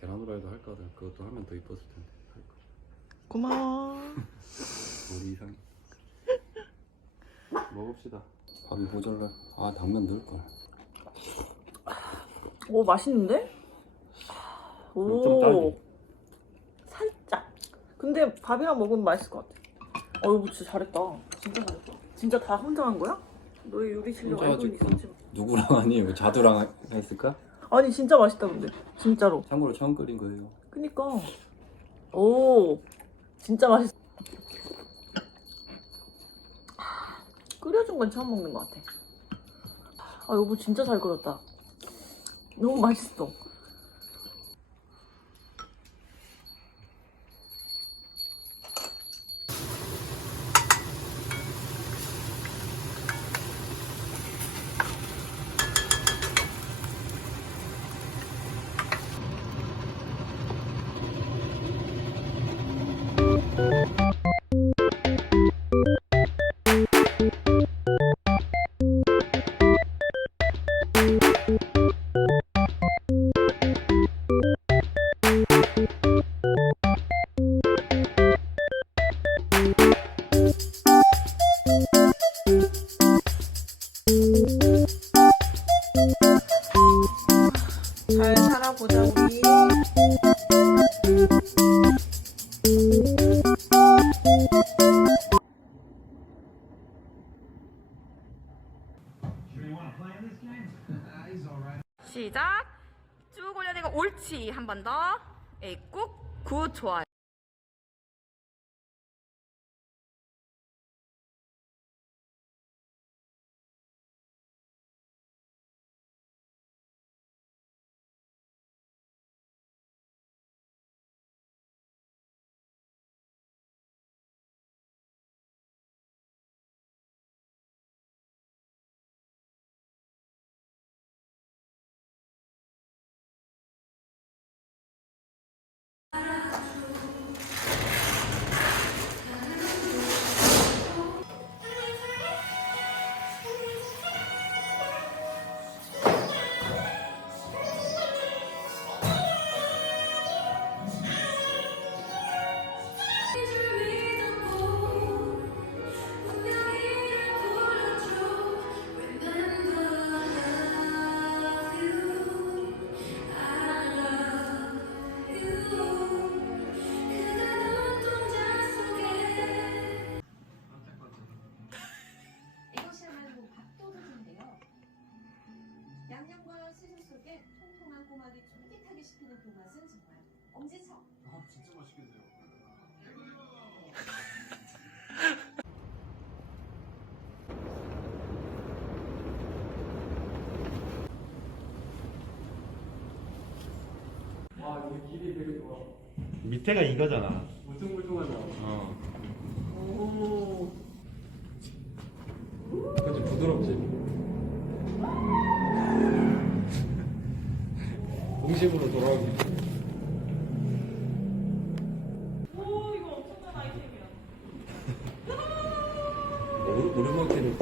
계란 후라이도 할거든. 그것도 하면 더 이뻤을 텐데. 할 거. 고마워. 우리 이상. 먹읍시다. 밥이 모자라. 아 당면 넣을 걸. 오 맛있는데? 음, 좀 짜지? 오 살짝. 근데 밥이랑 먹으면 맛있을 것 같아. 어 이거 진짜 잘했다. 진짜 잘했다. 진짜 다 혼자 한 거야? 너의 요리 실력 혼자 알고 하지, 있었지? 누구랑 하니? 뭐 자두랑 했을까? 아니 진짜 맛있다 근데 진짜로. 참고로 처음 끓인 거예요. 그니까 오 진짜 맛있어. 아, 끓여준 건 처음 먹는 것 같아. 아 여보 진짜 잘 끓였다. 너무 맛있어. 잘 살아보자 우리. 시작. 쭉 올려내고 옳지. 한 번 더. 에이, 꾹. 굿. 좋아요. 속에 통통한 꼬막이 쫄깃하게 씹히는 그 맛은 정말 엄지척. 와 여기 길이 되게 좋아. 밑에가 이거잖아. 울퉁불퉁하냐. 어. 오. 그치 부드럽지. 공식으로 돌아오고 있어요. 오 이거 엄청난 아이템이야. 오르막길을